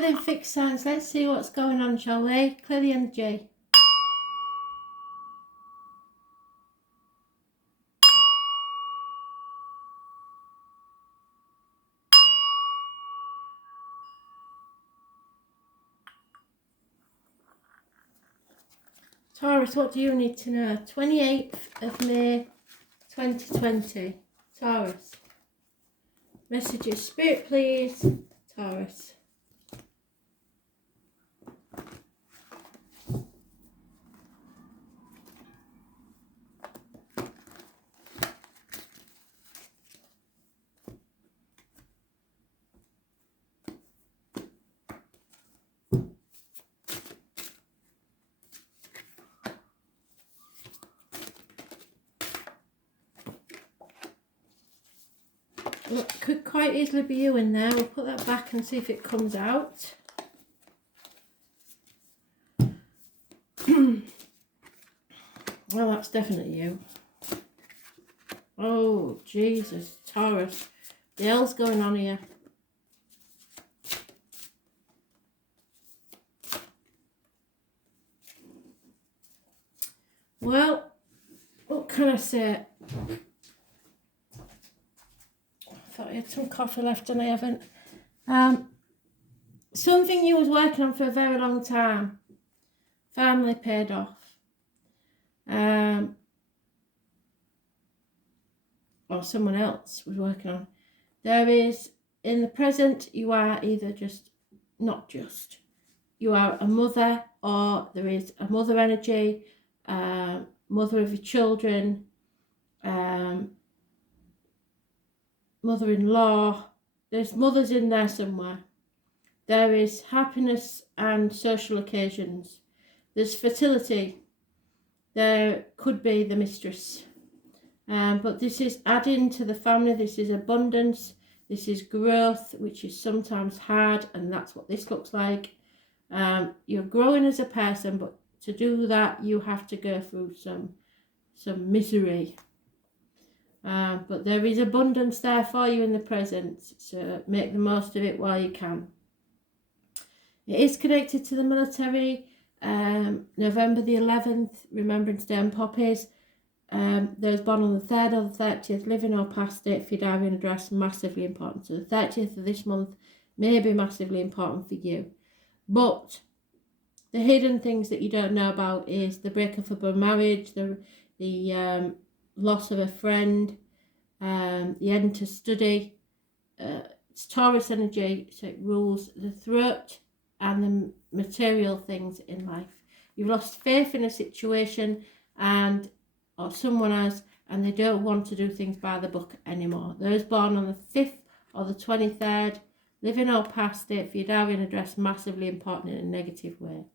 Okay then, fixed signs. Let's see what's going on, shall we? Clear the energy. Taurus, what do you need to know? 28th of May 2020. Taurus. Messages. Spirit, please. Taurus. Look, could quite easily be you in there. We'll put that back and see if it comes out. Well, that's definitely you. Oh, Jesus. Taurus. The hell's going on here? Well, what can I say? I had some coffee left and I haven't. Something you was working on for a very long time finally paid off. Or someone else was working on. There is, in the present, you are either you are a mother, or there is a mother energy, mother of your children, mother-in-law. There's mothers in there somewhere. There is happiness and social occasions. There's fertility. There could be the mistress. But this is adding to the family. This is abundance. This is growth, which is sometimes hard, and that's what this looks like. You're growing as a person, but to do that, you have to go through some misery. But there is abundance there for you in the present, so make the most of it while you can. It is connected to the military. November the 11th, Remembrance Day and Poppies. Those born on the 3rd or the 30th, living or past it, for your diary and address, massively important. So the 30th of this month may be massively important for you. But the hidden things that you don't know about is the breakup of a marriage, the loss of a friend, the end to study. It's Taurus energy, so it rules the throat and the material things in life. You've lost faith in a situation, or someone has, and they don't want to do things by the book anymore. Those born on the 5th or the 23rd, living or past it, for your diary and address, massively important in a negative way.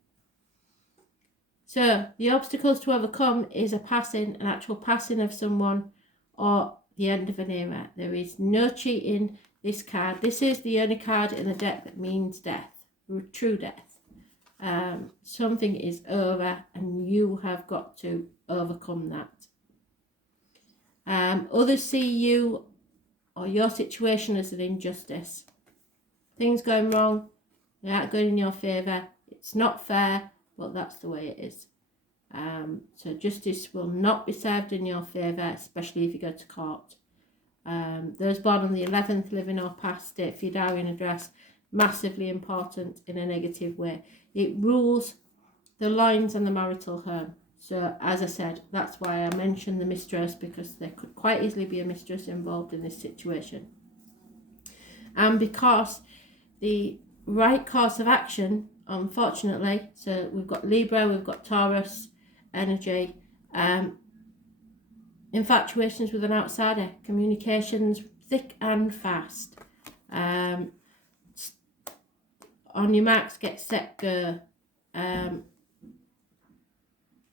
So the obstacles to overcome is an actual passing of someone, or the end of an era. There is no cheating this card. This is the only card in the deck that means death, true death. Something is over and you have got to overcome that. Others see you or your situation as an injustice. Things going wrong, they aren't going in your favour. It's not fair, but that's the way it is. So justice will not be served in your favour, especially if you go to court. Those born on the 11th, living or past it, for your diary and address, massively important in a negative way. It rules the lines and the marital home. So as I said, that's why I mentioned the mistress, because there could quite easily be a mistress involved in this situation. And because the right course of action, unfortunately, so we've got Libra, we've got Taurus energy, infatuations with an outsider, communications thick and fast, on your marks, get set, go.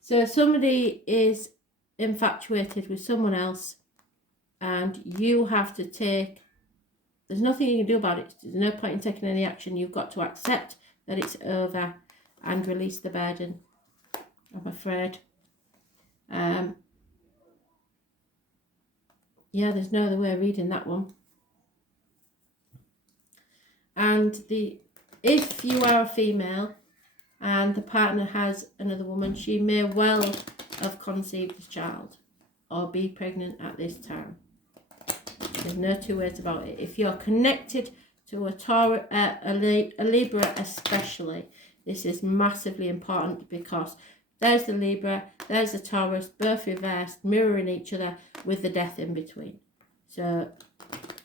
So somebody is infatuated with someone else, and you have to there's nothing you can do about it. There's no point in taking any action. You've got to accept that it's over and release the burden, I'm afraid. Yeah, there's no other way of reading that one. And the if you are a female and the partner has another woman, she may well have conceived a child or be pregnant at this time. There's no two ways about it. If you're connected to a Taurus, a Libra especially, this is massively important because there's the Libra, there's the Taurus, both reversed, mirroring each other with the death in between. So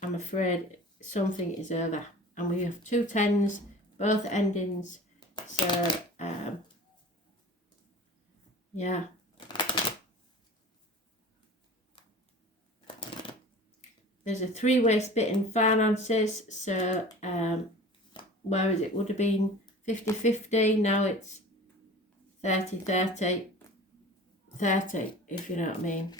I'm afraid something is over. And we have 2 10s, both endings. So, yeah. There's a 3-way split in finances. So, whereas it would have been 50-50, now it's 30-30, 30, if you know what I mean.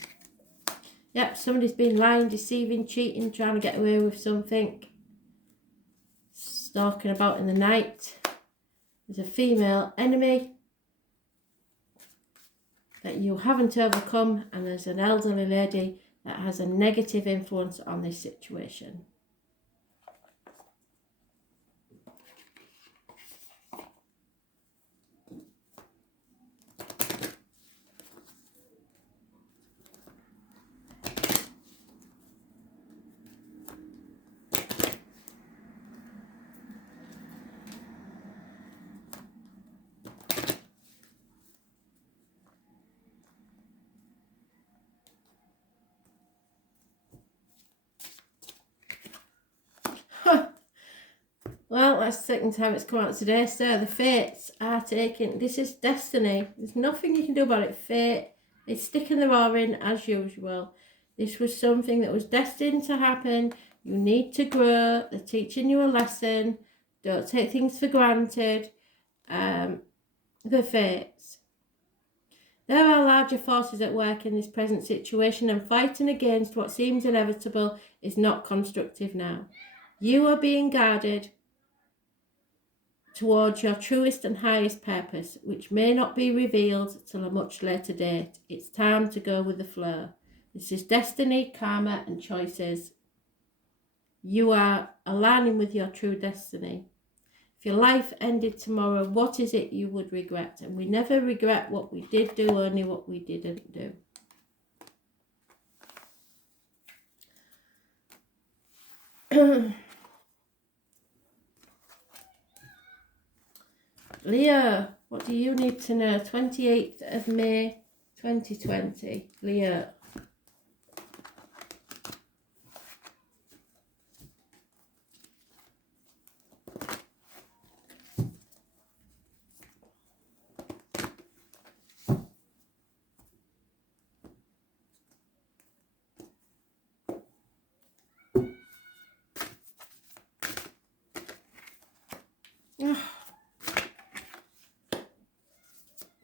Yep, somebody's been lying, deceiving, cheating, trying to get away with something. Stalking about in the night. There's a female enemy that you haven't overcome, and there's an elderly lady that has a negative influence on this situation. Well, that's the second time it's come out today. So the fates are taking, this is destiny. There's nothing you can do about it. Fate is sticking the raw in as usual. This was something that was destined to happen. You need to grow. They're teaching you a lesson. Don't take things for granted. The fates. There are larger forces at work in this present situation, and fighting against what seems inevitable is not constructive now. You are being guarded towards your truest and highest purpose, which may not be revealed till a much later date. It's time to go with the flow. This is destiny, karma, and choices. You are aligning with your true destiny. If your life ended tomorrow, what is it you would regret? And we never regret what we did do, only what we didn't do. Leo, what do you need to know? 28th of May 2020. Leo.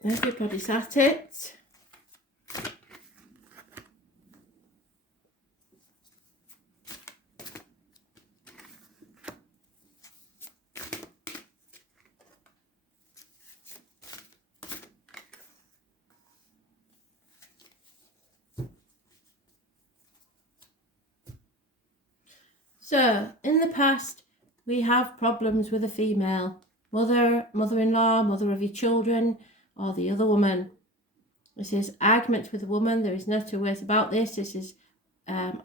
Everybody's at it. So, in the past, we have problems with a female mother, mother-in-law, mother of your children, or the other woman. This is arguments with a woman. There is no two ways about this. This is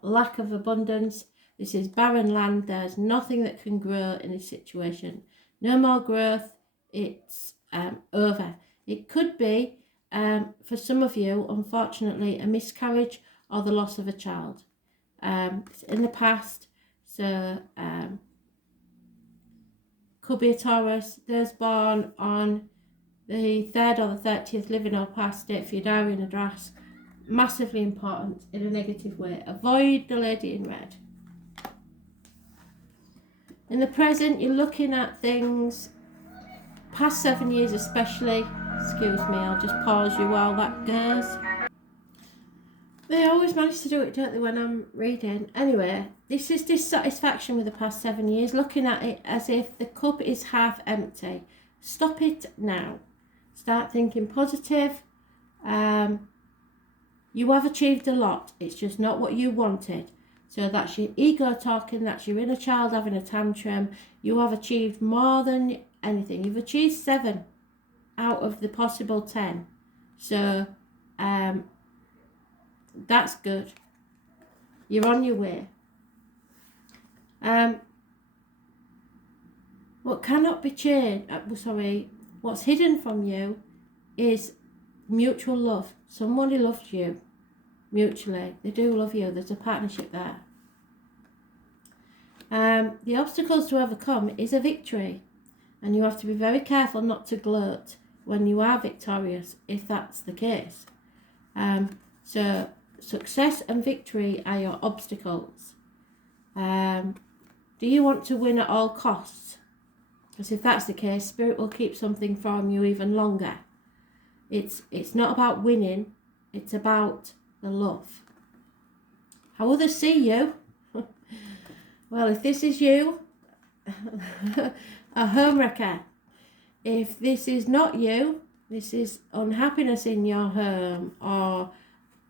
lack of abundance. This is barren land. There's nothing that can grow in this situation. No more growth. It's over. It could be, for some of you, unfortunately, a miscarriage or the loss of a child. It's in the past. So, could be a Taurus. Those born on the 3rd or the 30th, living or past date for your diary and address. Massively important in a negative way. Avoid the lady in red. In the present, you're looking at things, past 7 years especially. Excuse me, I'll just pause you while that goes. They always manage to do it, don't they, when I'm reading? Anyway, this is dissatisfaction with the past 7 years, looking at it as if the cup is half empty. Stop it now. Start thinking positive. You have achieved a lot. It's just not what you wanted. So that's your ego talking. That's your inner child having a tantrum. You have achieved more than anything. You've achieved 7 out of the possible 10. So that's good. You're on your way. What cannot be changed, what's hidden from you is mutual love. Somebody loves you mutually. They do love you. There's a partnership there. The obstacles to overcome is a victory, and you have to be very careful not to gloat when you are victorious, if that's the case. So success and victory are your obstacles. Do you want to win at all costs? Because if that's the case, Spirit will keep something from you even longer. It's not about winning, it's about the love. How others see you? Well, if this is you, a homewrecker. If this is not you, this is unhappiness in your home or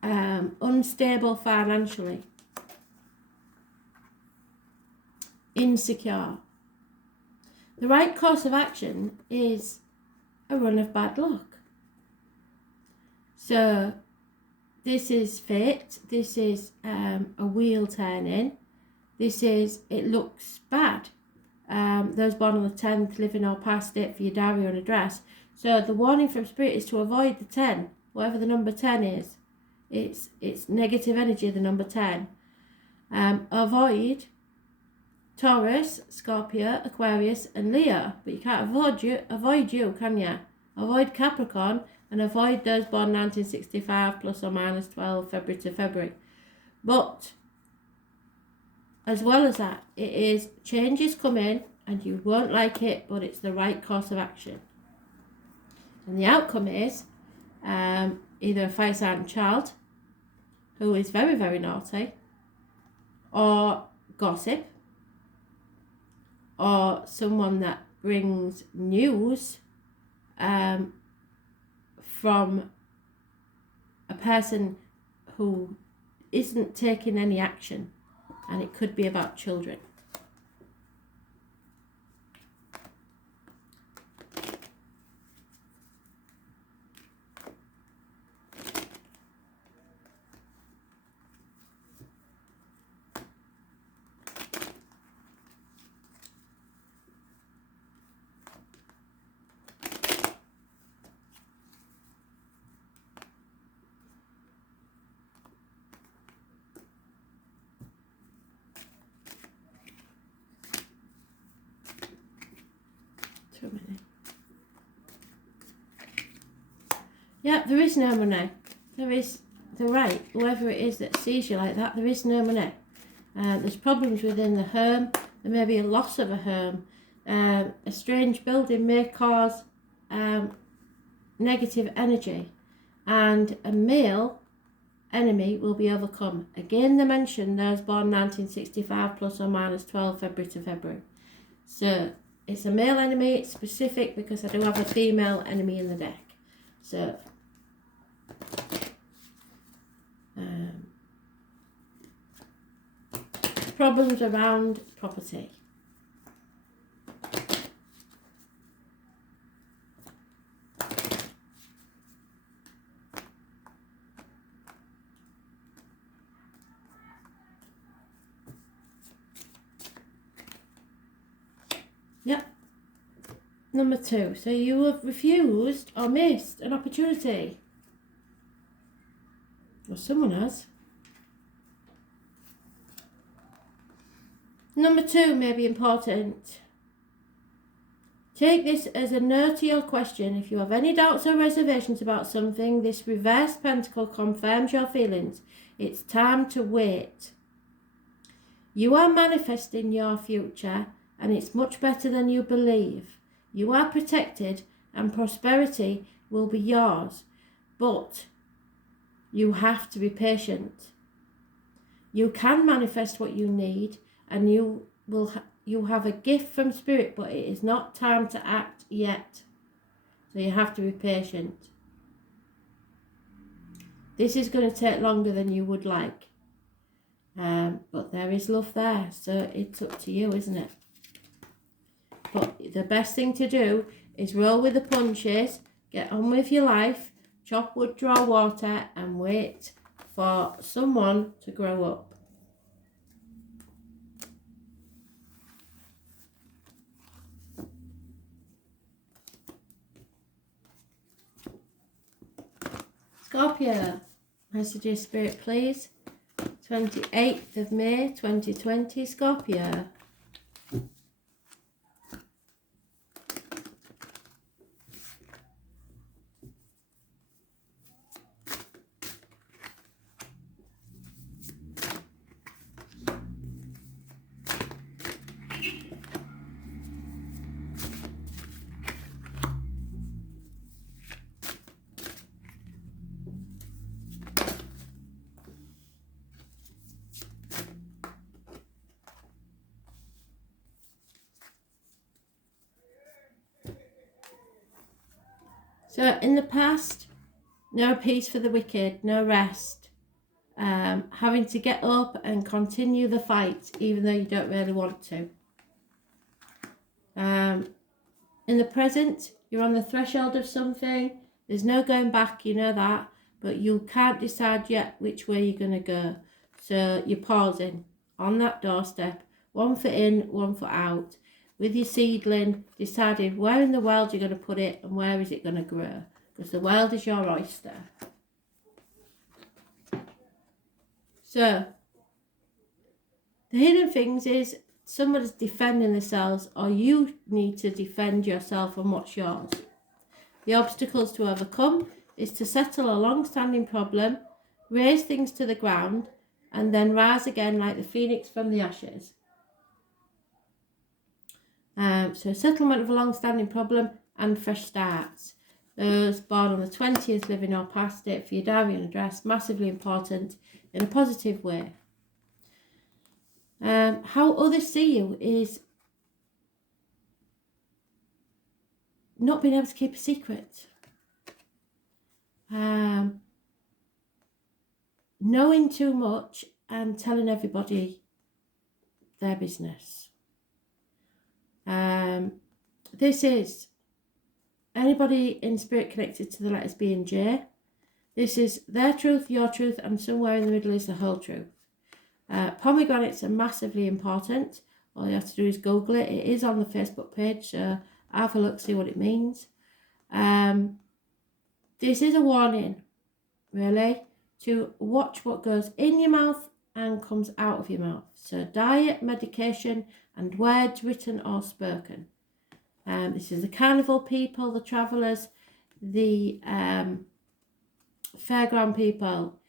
unstable financially, insecure. The right course of action is a run of bad luck. So this is fate, this is a wheel turning, this is, it looks bad. Those born on the 10th, living or past it for your diary or address. So the warning from Spirit is to avoid the 10, whatever the number 10 is. It's negative energy, the number 10. Avoid Taurus, Scorpio, Aquarius and Leo. But you can't avoid you, can you? Avoid Capricorn and avoid those born 1965 plus or minus 12 February to February. But as well as that, it is changes come in and you won't like it, but it's the right course of action. And the outcome is either a fire sign child who is very, very naughty, or gossip, or someone that brings news from a person who isn't taking any action, and it could be about children. Yeah, there is no money. There is the right, whoever it is that sees you like that, there is no money. There's problems within the home. There may be a loss of a home. A strange building may cause negative energy. And a male enemy will be overcome. Again, they mention those born 1965 plus or minus 12 February to February. So it's a male enemy. It's specific because I do have a female enemy in the deck. So problems around property. Yep. Number 2. So you have refused or missed an opportunity. Or someone has. Number 2 may be important. Take this as a no to your question. If you have any doubts or reservations about something, this reversed pentacle confirms your feelings. It's time to wait. You are manifesting your future, and it's much better than you believe. You are protected, and prosperity will be yours. But you have to be patient. You can manifest what you need, and you have a gift from Spirit, but it is not time to act yet. So you have to be patient. This is going to take longer than you would like. But there is love there, so it's up to you, isn't it? But the best thing to do is roll with the punches, get on with your life, chop wood, draw water, and wait for someone to grow up. Scorpio, messages spirit please. 28th of May 2020, Scorpio. So in the past, no peace for the wicked, no rest, having to get up and continue the fight even though you don't really want to. In the present, you're on the threshold of something, there's no going back, you know that, but you can't decide yet which way you're going to go. So you're pausing on that doorstep, 1 foot in, 1 foot out, with your seedling, deciding where in the world you're going to put it and where is it going to grow, because the world is your oyster. So the hidden things is somebody's defending themselves, or you need to defend yourself and what's yours. The obstacles to overcome is to settle a long-standing problem, raise things to the ground, and then rise again like the phoenix from the ashes. So settlement of a long-standing problem and fresh starts. Those born on the 20th, living or past it for your diary and address, massively important in a positive way. How others see you is not being able to keep a secret. Knowing too much and telling everybody their business. This is anybody in spirit connected to the letters B and J. This is their truth, your truth, and somewhere in the middle is the whole truth. Pomegranates are massively important. All you have to do is Google it. It is on the Facebook page, so have a look, see what it means. This is a warning, really, to watch what goes in your mouth and comes out of your mouth. So diet, medication, and words written or spoken. This is the carnival people, the travellers, the fairground people.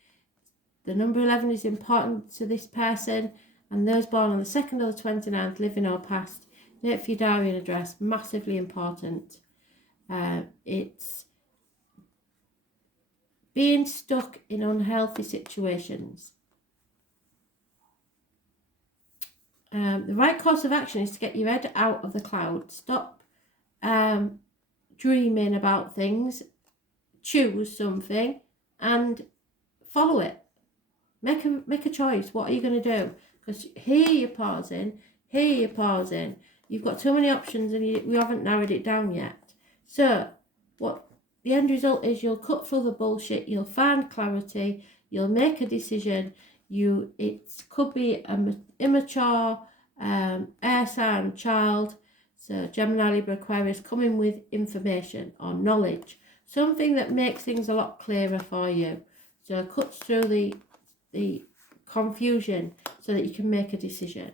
The number 11 is important to this person, and those born on the 2nd or the 29th, living or past. Note for your diary and address, massively important. It's being stuck in unhealthy situations. The right course of action is to get your head out of the cloud. Stop dreaming about things. Choose something and follow it. Make a choice. What are you going to do? Because here you're pausing, here you're pausing. You've got too many options and we haven't narrowed it down yet. So what the end result is, you'll cut through the bullshit, you'll find clarity, you'll make a decision. It could be an immature air sign child, so Gemini, Libra, Aquarius, coming with information or knowledge, something that makes things a lot clearer for you. So it cuts through the confusion so that you can make a decision.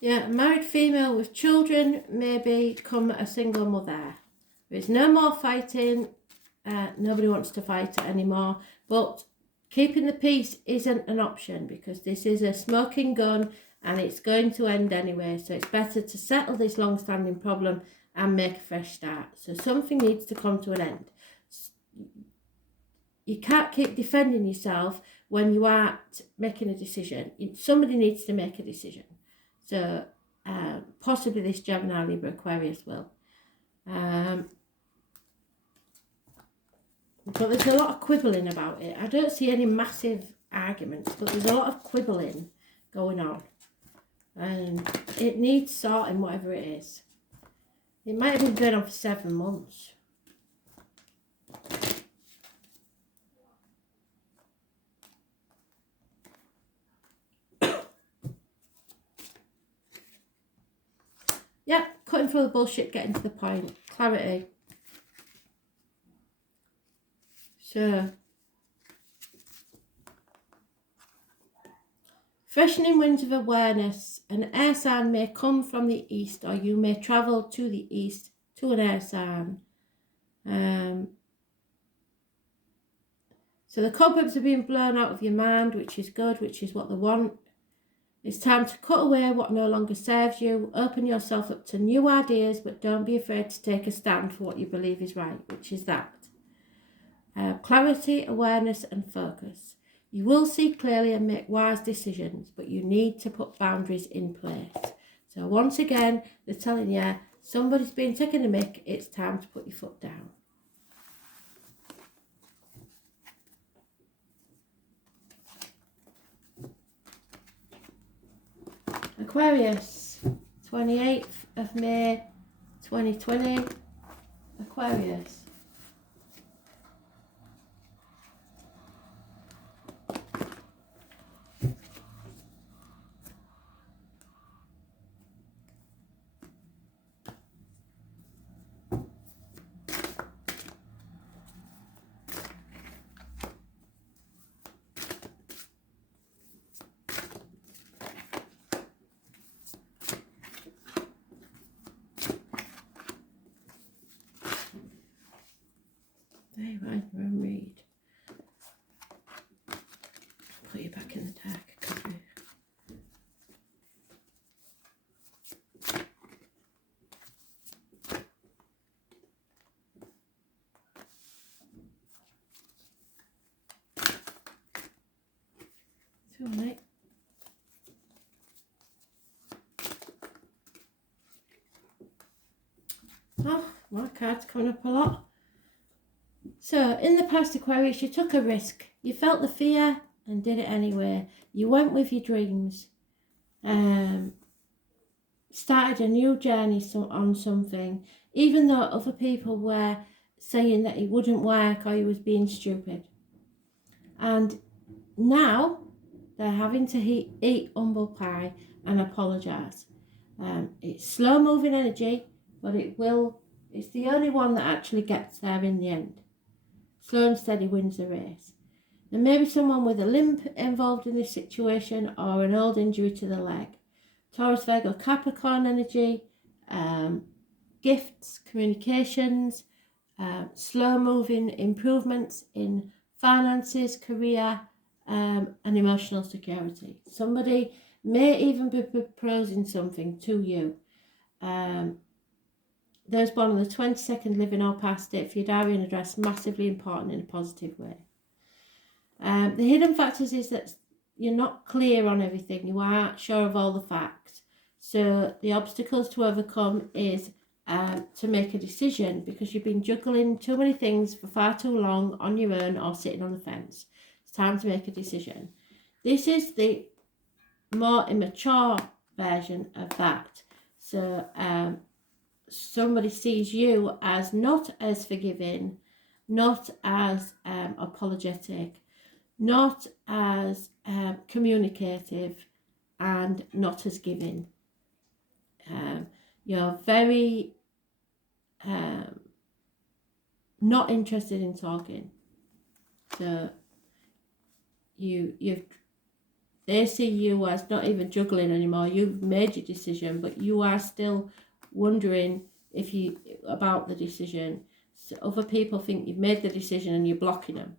Yeah, a married female with children may become a single mother. There's no more fighting. Nobody wants to fight anymore. But keeping the peace isn't an option, because this is a smoking gun and it's going to end anyway. So it's better to settle this long-standing problem and make a fresh start. So something needs to come to an end. You can't keep defending yourself when you aren't making a decision. Somebody needs to make a decision. So possibly this Gemini, Libra, Aquarius will. But there's a lot of quibbling about it. I don't see any massive arguments, but there's a lot of quibbling going on. And it needs sorting, whatever it is. It might have been going on for 7 months. Yeah, cutting through the bullshit, getting to the point. Clarity. So, freshening winds of awareness. An air sign may come from the east, or you may travel to the east to an air sign. So the cobwebs are being blown out of your mind, which is good, which is what they want. It's time to cut away what no longer serves you. Open yourself up to new ideas, but don't be afraid to take a stand for what you believe is right, which is that. Clarity, awareness and focus. You will see clearly and make wise decisions, but you need to put boundaries in place. So once again, they're telling you, somebody's been taking a mick, it's time to put your foot down. Aquarius, 28th of May 2020, Aquarius. They write and read. Put you back in the dark, could Too late. Oh, my card's coming up a lot. So, in the past, Aquarius, you took a risk. You felt the fear and did it anyway. You went with your dreams. Started a new journey on something, even though other people were saying that it wouldn't work or you was being stupid. And now, they're having to eat humble pie and apologise. It's slow-moving energy, but it's the only one that actually gets there in the end. Slow and steady wins the race. There may be someone with a limp involved in this situation or an old injury to the leg. Taurus, Virgo, Capricorn energy, gifts, communications, slow-moving improvements in finances, career, and emotional security. Somebody may even be proposing something to you. Those born on the 22nd, living or past it, for your diary and address, massively important in a positive way. The hidden factors is that you're not clear on everything. You aren't sure of all the facts. So the obstacles to overcome is to make a decision, because you've been juggling too many things for far too long on your own or sitting on the fence. It's time to make a decision. This is the more immature version of that. So somebody sees you as not as forgiving, not as apologetic, not as communicative, and not as giving. You're very not interested in talking. So they see you as not even juggling anymore. You've made your decision, but you are still wondering about the decision. So other people think you've made the decision and you're blocking them.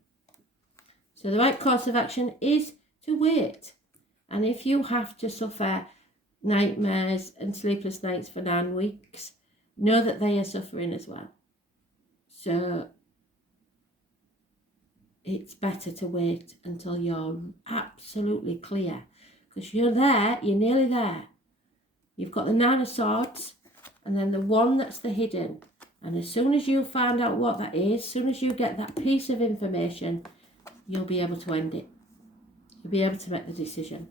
So the right course of action is to wait. And if you have to suffer nightmares and sleepless nights for 9 weeks, know that they are suffering as well. So it's better to wait until you're absolutely clear. Because you're there, you're nearly there. You've got the Nine of Swords, and then the one that's the hidden. And as soon as you find out what that is, as soon as you get that piece of information, you'll be able to end it. You'll be able to make the decision.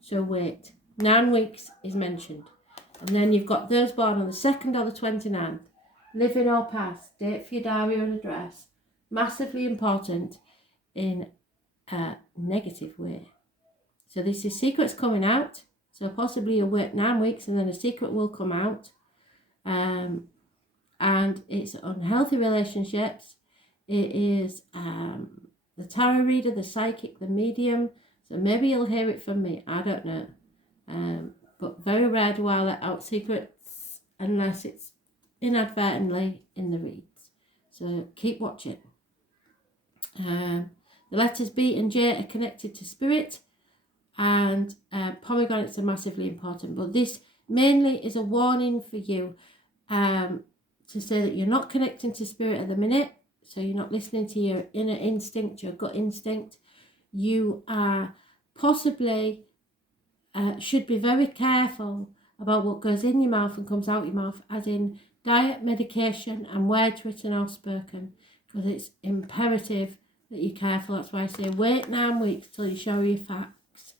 So wait. 9 weeks is mentioned. And then you've got those born on the 2nd or the 29th. Living or past. Date for your diary and address. Massively important in a negative way. So this is secrets coming out. So possibly you'll wait 9 weeks and then a secret will come out. And it's unhealthy relationships. It is the tarot reader, the psychic, the medium. So maybe you'll hear it from me. I don't know. But very rare do I let out secrets unless it's inadvertently in the reads. So keep watching. The letters B and J are connected to spirit, and pomegranates are massively important. But this mainly is a warning for you to say that you're not connecting to spirit at the minute. So you're not listening to your inner instinct, your gut instinct. You are possibly should be very careful about what goes in your mouth and comes out your mouth, as in diet, medication, and words written or spoken, because it's imperative that you're careful. That's why I say wait 9 weeks till you show your facts.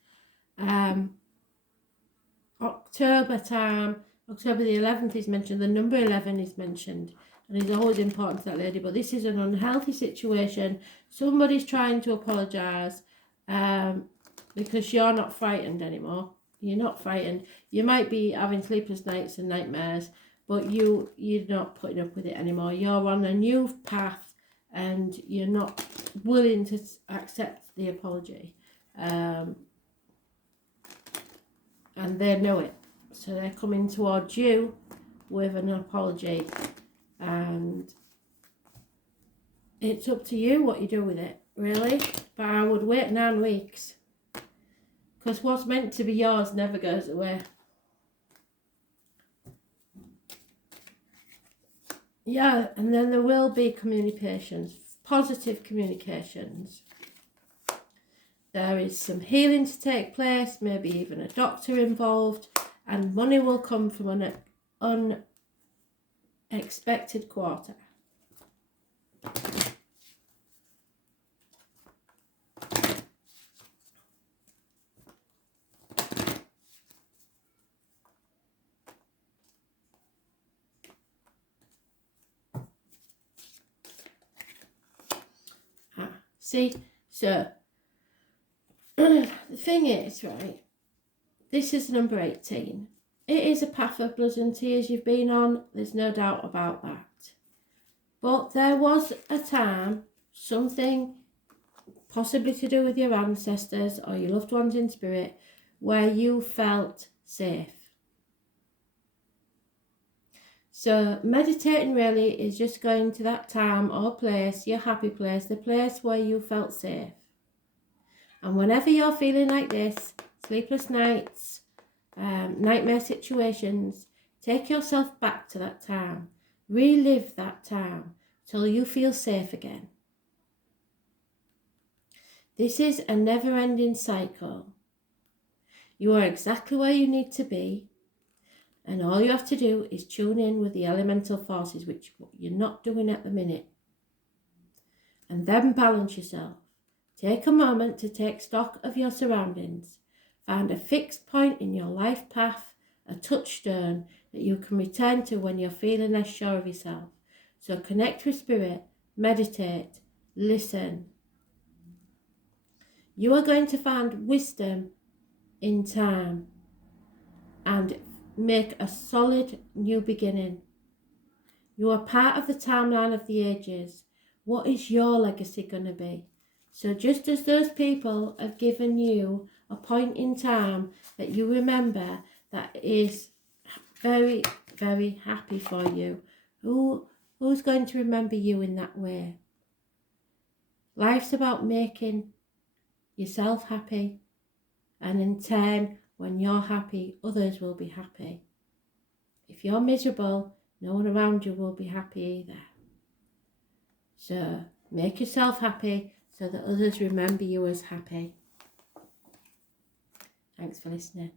October time, October the 11th is mentioned, the number 11 is mentioned, and it's always important to that lady. But this is an unhealthy situation. Somebody's trying to apologise because you're not frightened anymore. You're not frightened. You might be having sleepless nights and nightmares, but you're not putting up with it anymore. You're on a new path and you're not willing to accept the apology. And they know it. So they're coming towards you with an apology. And it's up to you what you do with it, really. But I would wait 9 weeks. Because what's meant to be yours never goes away. Yeah, and then there will be communications, positive communications. There is some healing to take place, maybe even a doctor involved, and money will come from an unexpected quarter. See, so the thing is, right, this is number 18. It is a path of blood and tears you've been on, there's no doubt about that. But there was a time, something possibly to do with your ancestors or your loved ones in spirit, where you felt safe. So meditating really is just going to that time or place, your happy place, the place where you felt safe. And whenever you're feeling like this, sleepless nights, nightmare situations, take yourself back to that time. Relive that time till you feel safe again. This is a never-ending cycle. You are exactly where you need to be. And all you have to do is tune in with the elemental forces, which you're not doing at the minute. And then balance yourself. Take a moment to take stock of your surroundings. Find a fixed point in your life path, a touchstone that you can return to when you're feeling less sure of yourself. So connect with spirit, meditate, listen. You are going to find wisdom in time and make a solid new beginning. You are part of the timeline of the ages. What is your legacy going to be? So just as those people have given you a point in time that you remember that is very, very happy for you, who's going to remember you in that way? Life's about making yourself happy, and in turn, when you're happy, others will be happy. If you're miserable, no one around you will be happy either. So make yourself happy so that others remember you as happy. Thanks for listening.